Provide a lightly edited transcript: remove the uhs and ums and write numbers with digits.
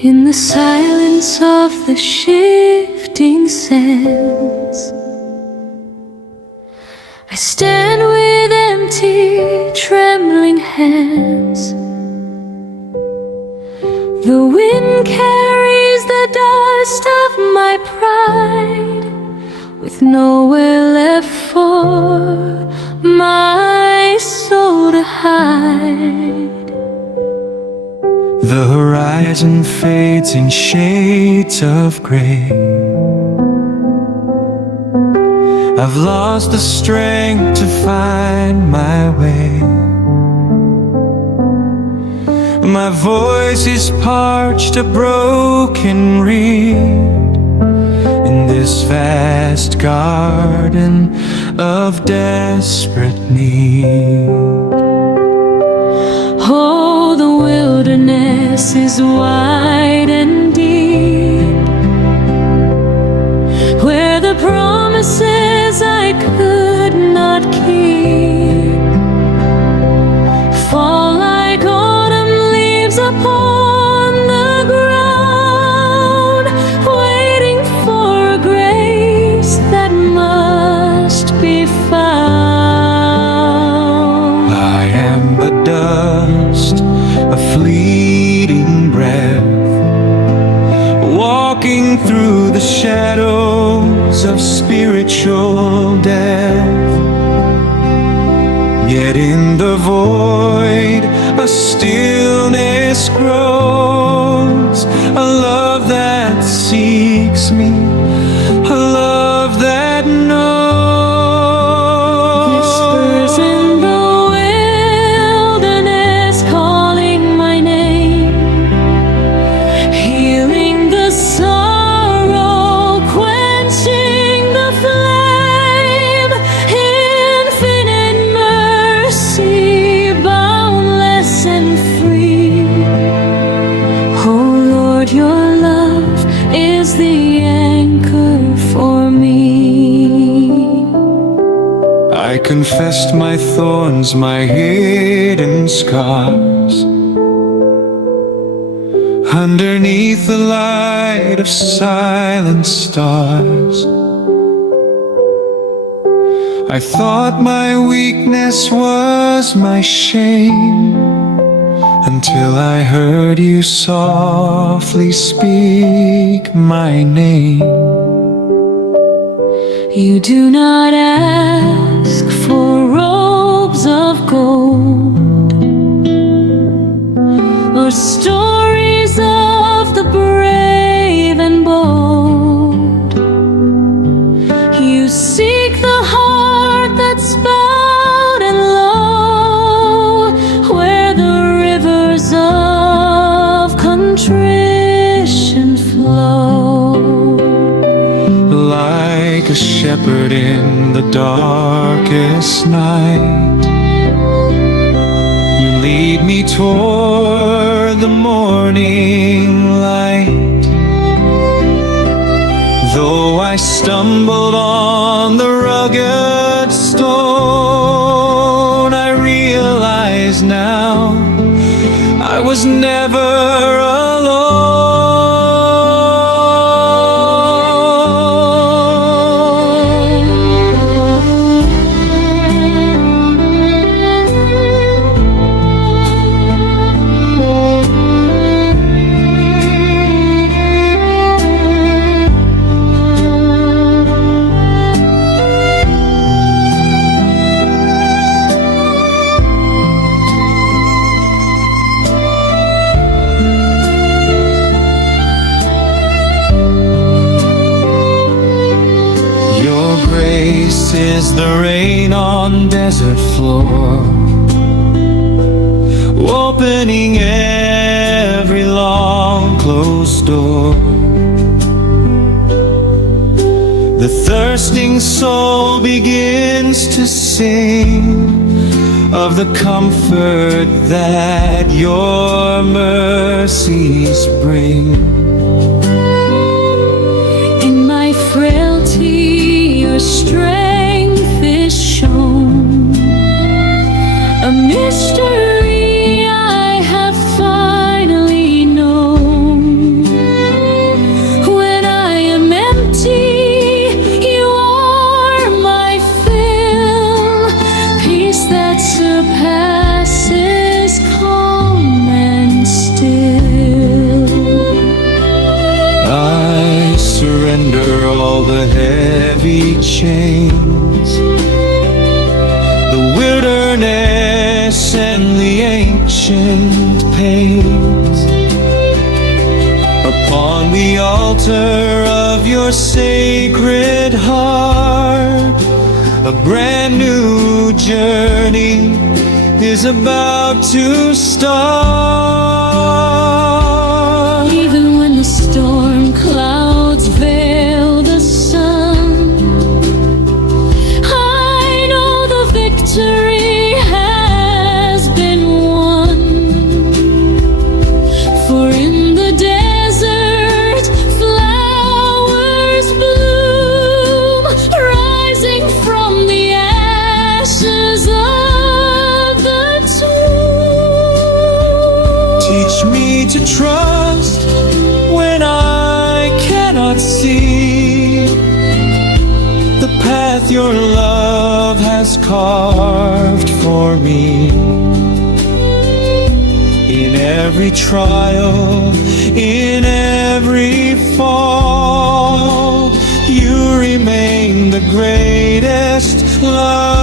In the silence of the shifting sands, I stand with empty, trembling hands. The wind carries the dust of my pride, with nowhere left for my soul to hide. The horizon fades in shades of gray. I've lost the strength to find my way. My voice is parched, a broken reed in this vast garden of desperate need. Oh, the wilderness is wide and deep, where the promises I could not keep fall like autumn leaves upon the ground, waiting for a grace that must be found. I am but dust, a fleeting breath, walking through the shadows of spiritual death. Yet in the void a stillness grows, a love that seeks me, a love that knows. Whispers in the wilderness calling my name, healing the sorrow, quenching the flame. Infinite mercy, boundless and free. Oh Lord, your love is the anchor for me. I confessed my thorns, my hidden scars, underneath the light of silent stars. I thought my weakness was my shame, until I heard you softly speak my name. You do not ask for robes of gold or stories of the brave and bold. You seek the heart that's bowed and low, where the rivers of contrition flow. Like a shepherd in the darkest night, you lead me toward the morning light. Though I stumbled on the rugged stone, I realize now I was never alone. Grace is the rain on desert floor, opening every long closed door. The thirsting soul begins to sing of the comfort that your mercies bring. In my frailty, your strength is shown, a mystery I have finally known. altar of your sacred heart, a brand new journey is about to start. Even when the storm clouds veil the sun, I know the victory has been won. For in the desert, flowers bloom, rising from the ashes of the tomb. Teach me to trust when I cannot see the path your love has carved for me. In every trial, in every fall, you remain the greatest love.